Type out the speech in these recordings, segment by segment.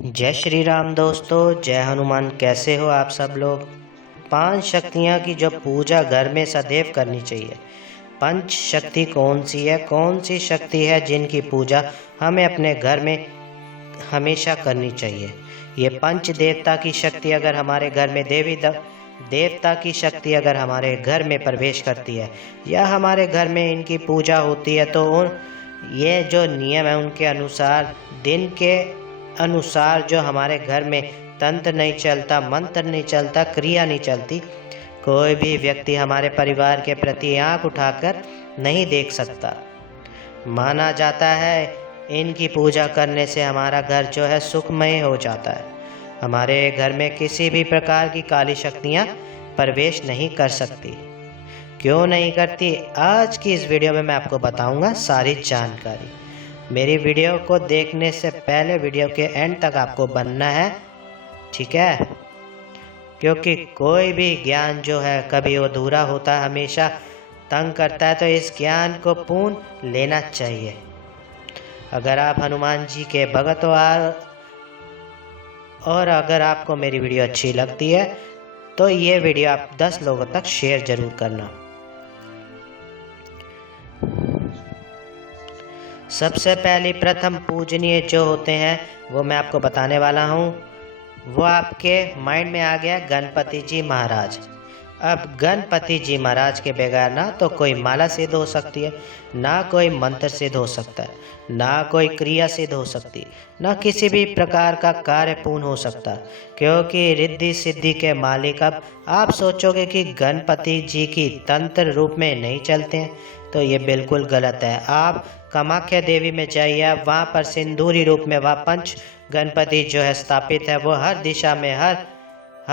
जय श्री राम दोस्तों, जय हनुमान। कैसे हो आप सब लोग। 5 शक्तियाँ की जो पूजा घर में सदैव करनी चाहिए। पंच शक्ति कौन सी है, कौन सी शक्ति है जिनकी पूजा हमें अपने घर में हमेशा करनी चाहिए। ये पंच देवता की शक्ति अगर हमारे घर में देवता की शक्ति अगर हमारे घर में प्रवेश करती है या हमारे घर में इनकी पूजा होती है तो ये जो नियम है उनके अनुसार, दिन के अनुसार जो हमारे घर में तंत्र नहीं चलता, मंत्र नहीं चलता, क्रिया नहीं चलती, कोई भी व्यक्ति हमारे परिवार के प्रति आंख उठाकर नहीं देख सकता। माना जाता है इनकी पूजा करने से हमारा घर जो है सुखमय हो जाता है। हमारे घर में किसी भी प्रकार की काली शक्तियाँ प्रवेश नहीं कर सकती। क्यों नहीं करती, आज की इस वीडियो में मैं आपको बताऊंगा सारी जानकारी। मेरी वीडियो को देखने से पहले वीडियो के एंड तक आपको बनना है, ठीक है? क्योंकि कोई भी ज्ञान जो है कभी अधूरा होता है, हमेशा तंग करता है, तो इस ज्ञान को पूर्ण लेना चाहिए। अगर आप हनुमान जी के भगत हो और अगर आपको मेरी वीडियो अच्छी लगती है तो ये वीडियो आप 10 लोगों तक शेयर जरूर करना। सबसे पहले प्रथम पूजनीय जो होते हैं वो मैं आपको बताने वाला हूँ। वो आपके माइंड में आ गया गणपति जी महाराज। अब गणपति जी महाराज के बगैर ना तो कोई माला सिद्ध हो सकती है, ना कोई मंत्र सिद्ध हो सकता है, ना कोई क्रिया सिद्ध हो सकती, ना किसी भी प्रकार का कार्य पूर्ण हो सकता। क्योंकि रिद्धि सिद्धि के मालिक, अब आप सोचोगे कि गणपति जी की तंत्र रूप में नहीं चलते हैं तो ये बिल्कुल गलत है। आप कामाख्या देवी में जाइए, वहाँ पर सिंदूरी रूप में वह पंच गणपति जो है स्थापित है। वो हर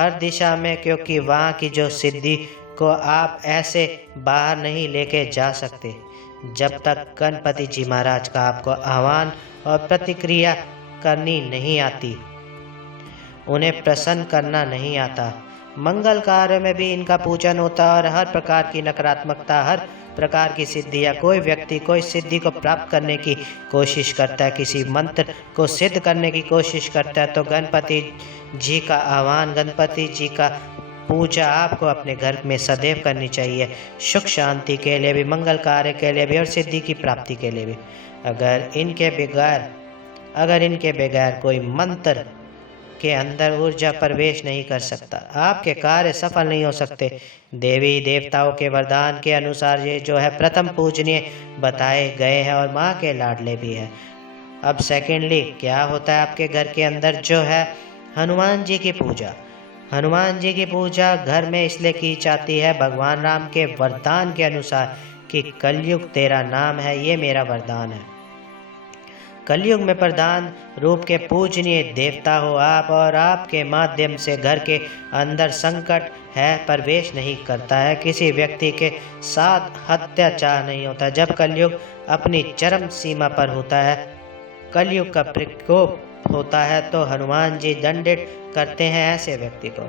दिशा में, क्योंकि वहाँ की जो सिद्धि को आप ऐसे बाहर नहीं लेके जा सकते जब तक गणपति जी महाराज का आपको आह्वान और प्रतिक्रिया करनी नहीं आती, उन्हें प्रसन्न करना नहीं आता। मंगल कार्य में भी इनका पूजन होता है और हर प्रकार की नकारात्मकता, हर प्रकार की सिद्धि या कोई व्यक्ति कोई सिद्धि को प्राप्त करने की कोशिश करता है, किसी मंत्र को सिद्ध करने की कोशिश करता है, तो गणपति जी का आह्वान, गणपति जी का पूजा आपको अपने घर में सदैव करनी चाहिए। सुख शांति के लिए भी, मंगल कार्य के लिए भी और सिद्धि की प्राप्ति के लिए भी। अगर इनके बगैर कोई मंत्र के अंदर ऊर्जा प्रवेश नहीं कर सकता, आपके कार्य सफल नहीं हो सकते। देवी देवताओं के वरदान के अनुसार ये जो है प्रथम पूजनीय बताए गए हैं और माँ के लाडले भी है। अब सेकेंडली क्या होता है आपके घर के अंदर जो है हनुमान जी की पूजा। हनुमान जी की पूजा घर में इसलिए की जाती है भगवान राम के वरदान के अनुसार कि कलयुग तेरा नाम है, ये मेरा वरदान है। कलयुग में प्रधान रूप के पूजनीय देवता हो आप और आपके माध्यम से घर के अंदर संकट है प्रवेश नहीं करता है, किसी व्यक्ति के साथ अत्याचार नहीं होता। जब कलयुग अपनी चरम सीमा पर होता है, कलयुग का प्रकोप होता है, तो हनुमान जी दंडित करते हैं ऐसे व्यक्ति को,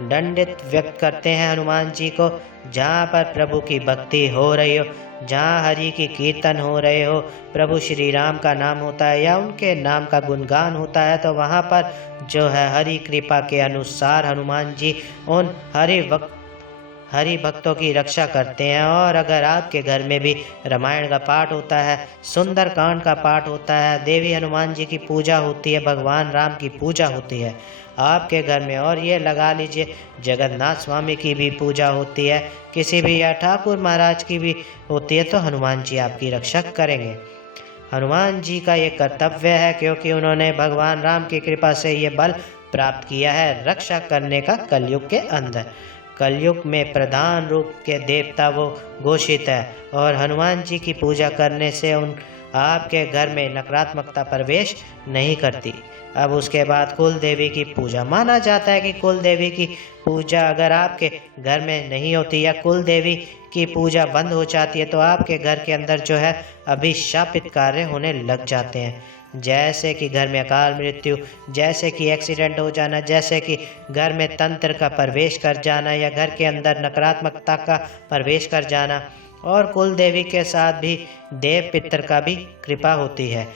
दंडित व्यक्त करते हैं हनुमान जी को। जहाँ पर प्रभु की भक्ति हो रही हो, जहाँ हरि की कीर्तन हो रहे हो, प्रभु श्री राम का नाम होता है या उनके नाम का गुणगान होता है, तो वहाँ पर जो है हरि कृपा के अनुसार हनुमान जी उन हरि भक्तों की रक्षा करते हैं। और अगर आपके घर में भी रामायण का पाठ होता है, सुंदर कांड का पाठ होता है, देवी हनुमान जी की पूजा होती है, भगवान राम की पूजा होती है आपके घर में, और ये लगा लीजिए जगन्नाथ स्वामी की भी पूजा होती है, किसी भी या ठाकुर महाराज की भी होती है, तो हनुमान जी आपकी रक्षा करेंगे। हनुमान जी का ये कर्तव्य है क्योंकि उन्होंने भगवान राम की कृपा से ये बल प्राप्त किया है रक्षा करने का कलयुग के अंदर। कलयुग में प्रधान रूप के देवता वो घोषित है और हनुमान जी की पूजा करने से आपके घर में नकारात्मकता प्रवेश नहीं करती। अब उसके बाद कुल देवी की पूजा। माना जाता है कि कुल देवी की पूजा अगर आपके घर में नहीं होती या कुल देवी की पूजा बंद हो जाती है तो आपके घर के अंदर जो है अभिशापित कार्य होने लग जाते हैं, जैसे कि घर में अकाल मृत्यु, जैसे कि एक्सीडेंट हो जाना, जैसे कि घर में तंत्र का प्रवेश कर जाना या घर के अंदर नकारात्मकता का प्रवेश कर जाना। और कुल देवी के साथ भी देव पितर का भी कृपा होती है।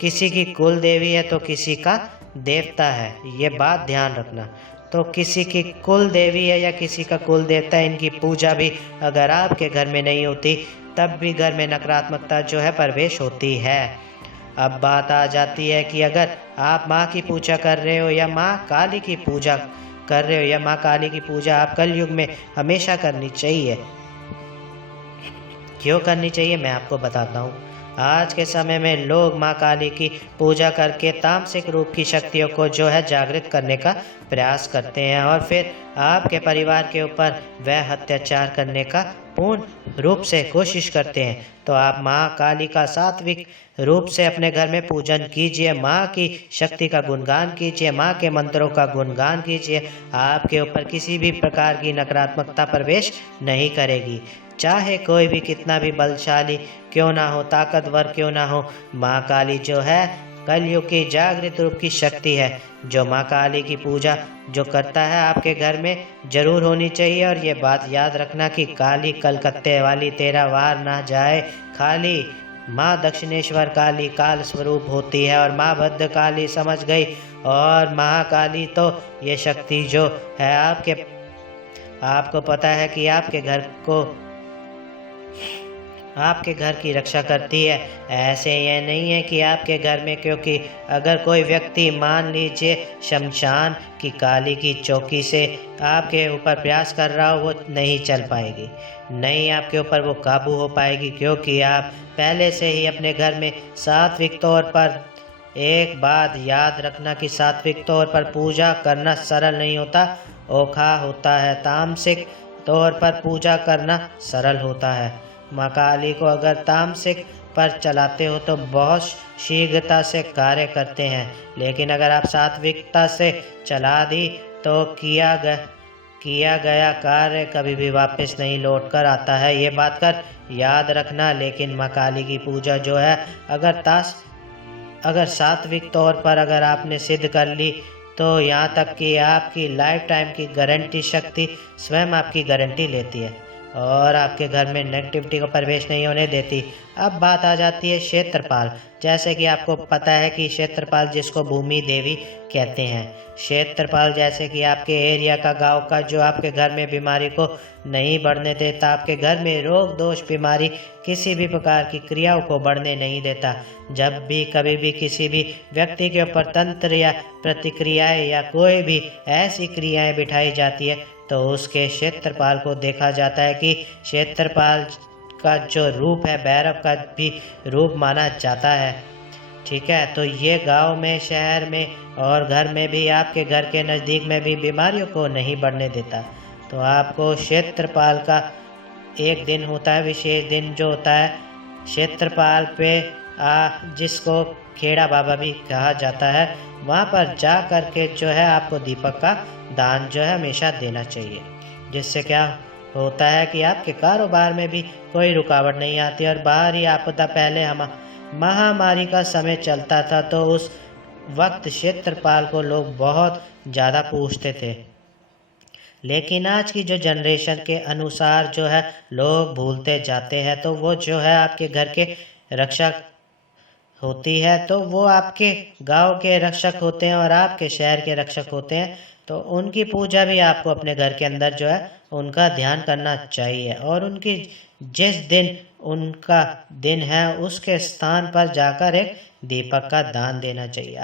किसी की कुल देवी है तो किसी का देवता है, ये बात ध्यान रखना। तो किसी की कुल देवी है या किसी का कुल देवता है, इनकी पूजा भी अगर आपके घर में नहीं होती तब भी घर में नकारात्मकता जो है प्रवेश होती है। अब बात आ जाती है कि अगर आप माँ की पूजा कर रहे हो या माँ काली की पूजा कर रहे हो, या माँ काली की पूजा आप कलयुग में हमेशा करनी चाहिए। क्यों करनी चाहिए मैं आपको बताता हूँ। आज के समय में लोग माँ काली की पूजा करके तामसिक रूप की शक्तियों को जो है जागृत करने का प्रयास करते हैं और फिर आपके परिवार के ऊपर वह अत्याचार करने का पूर्ण रूप से कोशिश करते हैं। तो आप माँ काली का सात्विक रूप से अपने घर में पूजन कीजिए, माँ की शक्ति का गुणगान कीजिए, माँ के मंत्रों का गुणगान कीजिए। आपके ऊपर किसी भी प्रकार की नकारात्मकता प्रवेश नहीं करेगी। चाहे कोई भी कितना भी बलशाली क्यों ना हो, ताकतवर क्यों ना हो, माँ काली जो है कलयुग की जागृत रूप की शक्ति है। जो माँ काली की पूजा जो करता है आपके घर में जरूर होनी चाहिए। और ये बात याद रखना कि काली कलकत्ते वाली तेरा वार ना जाए। खाली माँ दक्षिणेश्वर काली काल स्वरूप होती है और माँ भद्र काली समझ गई। और महाकाली तो ये शक्ति जो है आपको पता है कि आपके घर की रक्षा करती है। ऐसे ये नहीं है कि आपके घर में, क्योंकि अगर कोई व्यक्ति मान लीजिए शमशान की काली की चौकी से आपके ऊपर प्रयास कर रहा हो, वो नहीं चल पाएगी, नहीं आपके ऊपर वो काबू हो पाएगी, क्योंकि आप पहले से ही अपने घर में सात्विक तौर पर, एक बात याद रखना कि सात्विक तौर पर पूजा करना सरल नहीं होता, औखा होता है। तामसिक तौर पर पूजा करना सरल होता है। माँ काली को अगर तामसिक पर चलाते हो तो बहुत शीघ्रता से कार्य करते हैं, लेकिन अगर आप सात्विकता से चला दी तो किया गया कार्य कभी भी वापस नहीं लौट कर आता है। ये बात कर याद रखना। लेकिन माँ काली की पूजा जो है अगर सात्विक तौर पर अगर आपने सिद्ध कर ली तो यहाँ तक कि आपकी लाइफ टाइम की गारंटी शक्ति स्वयं आपकी गारंटी लेती है और आपके घर में नेगेटिविटी को प्रवेश नहीं होने देती। अब बात आ जाती है क्षेत्रपाल। जैसे कि आपको पता है कि क्षेत्रपाल जिसको भूमि देवी कहते हैं, क्षेत्रपाल जैसे कि आपके एरिया का, गांव का, जो आपके घर में बीमारी को नहीं बढ़ने देता, आपके घर में रोग दोष बीमारी किसी भी प्रकार की क्रियाओं को बढ़ने नहीं देता। जब भी कभी भी किसी भी व्यक्ति के ऊपर तंत्र या प्रतिक्रियाएं या कोई भी ऐसी क्रियाएं बिठाई जाती है तो उसके क्षेत्रपाल को देखा जाता है कि क्षेत्रपाल का जो रूप है भैरव का भी रूप माना जाता है। ठीक है, तो ये गांव में, शहर में और घर में भी, आपके घर के नज़दीक में भी बीमारियों को नहीं बढ़ने देता। तो आपको क्षेत्रपाल का एक दिन होता है, विशेष दिन जो होता है क्षेत्रपाल पे, जिसको खेड़ा बाबा भी कहा जाता है, वहाँ पर जा कर के जो है आपको दीपक का दान जो है हमेशा देना चाहिए। जिससे क्या होता है कि आपके कारोबार में भी कोई रुकावट नहीं आती। और बाहरी आपदा, पहले हम महामारी का समय चलता था तो उस वक्त क्षेत्रपाल को लोग बहुत ज़्यादा पूजते थे, लेकिन आज की जो जनरेशन के अनुसार जो है लोग भूलते जाते हैं। तो वो जो है आपके घर के रक्षक होती है, तो वो आपके गांव के रक्षक होते हैं और आपके शहर के रक्षक होते हैं। तो उनकी पूजा भी आपको अपने घर के अंदर जो है उनका ध्यान करना चाहिए और उनकी जिस दिन उनका दिन है उसके स्थान पर जाकर एक दीपक का दान देना चाहिए।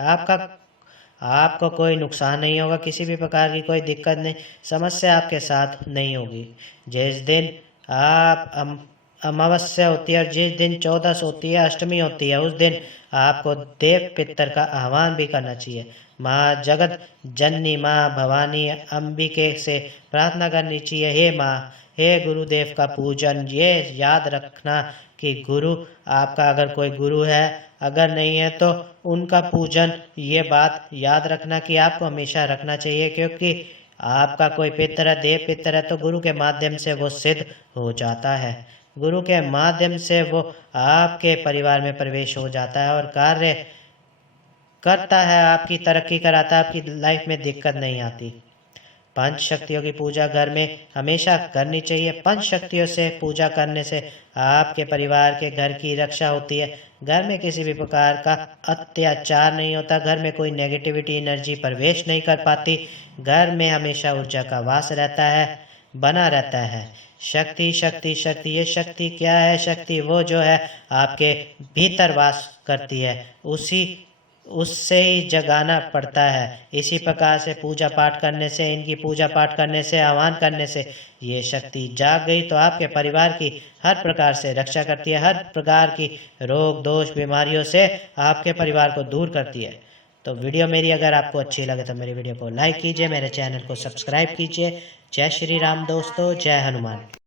आपको कोई नुकसान नहीं होगा, किसी भी प्रकार की कोई दिक्कत नहीं, समस्या आपके साथ नहीं होगी। जिस दिन आप अमावस्या होती है और जिस दिन चौदस होती है, अष्टमी होती है, उस दिन आपको देव पितर का आह्वान भी करना चाहिए। माँ जगत जननी, माँ भवानी अंबिके से प्रार्थना करनी चाहिए, हे माँ, हे गुरुदेव का पूजन। ये याद रखना कि गुरु आपका, अगर कोई गुरु है, अगर नहीं है तो उनका पूजन, ये बात याद रखना कि आपको हमेशा रखना चाहिए, क्योंकि आपका कोई पितर है, देव पितर है, तो गुरु के माध्यम से वो सिद्ध हो जाता है। गुरु के माध्यम से वो आपके परिवार में प्रवेश हो जाता है और कार्य करता है, आपकी तरक्की कराता है, आपकी लाइफ में दिक्कत नहीं आती। पंच शक्तियों की पूजा घर में हमेशा करनी चाहिए। पंच शक्तियों से पूजा करने से आपके परिवार के घर की रक्षा होती है। घर में किसी भी प्रकार का अत्याचार नहीं होता। घर में कोई नेगेटिविटी एनर्जी प्रवेश नहीं कर पाती। घर में हमेशा ऊर्जा का वास रहता है, बना रहता है। शक्ति शक्ति शक्ति, ये शक्ति क्या है? शक्ति वो जो है आपके भीतर वास करती है, उससे ही जगाना पड़ता है। इसी प्रकार से पूजा पाठ करने से, इनकी पूजा पाठ करने से, आह्वान करने से ये शक्ति जाग गई तो आपके परिवार की हर प्रकार से रक्षा करती है। हर प्रकार की रोग दोष बीमारियों से आपके परिवार को दूर करती है। तो वीडियो मेरी अगर आपको अच्छी लगे तो मेरी वीडियो को लाइक कीजिए, मेरे चैनल को सब्सक्राइब कीजिए। जय श्री राम दोस्तों, जय हनुमान।